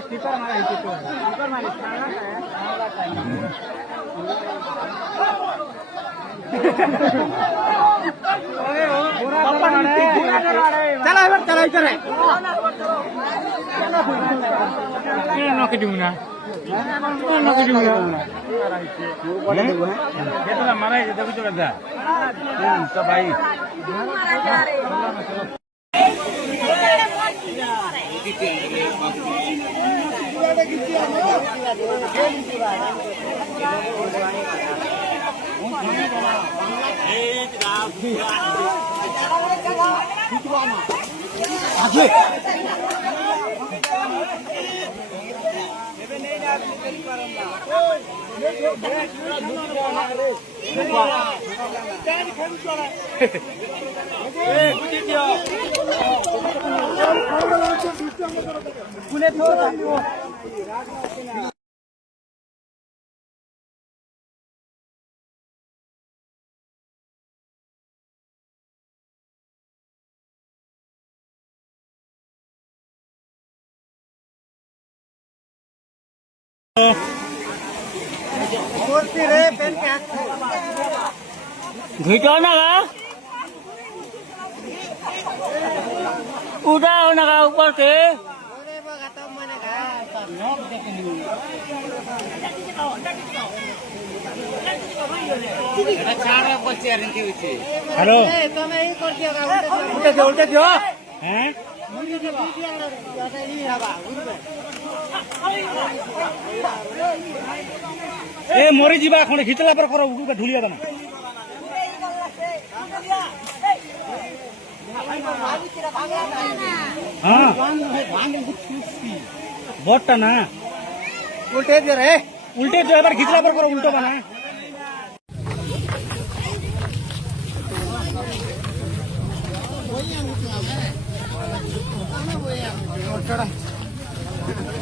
स्टिकर मारे चला चला इधर है नौकरी दूंगा नौकरी दूंगा ये तो हमारा है जब तो रहता तो भाई आगे घिटो ना उड़ा ना ऊपर से हेलो उल्टे क्यों हैं ए मरी जीवा खंडे खिचला पर करो ढुलिया दमा हाँ बोटा ना उल्टे जो रे उल्टे जो है खिचला पर करो उल्टो बना चढ़ा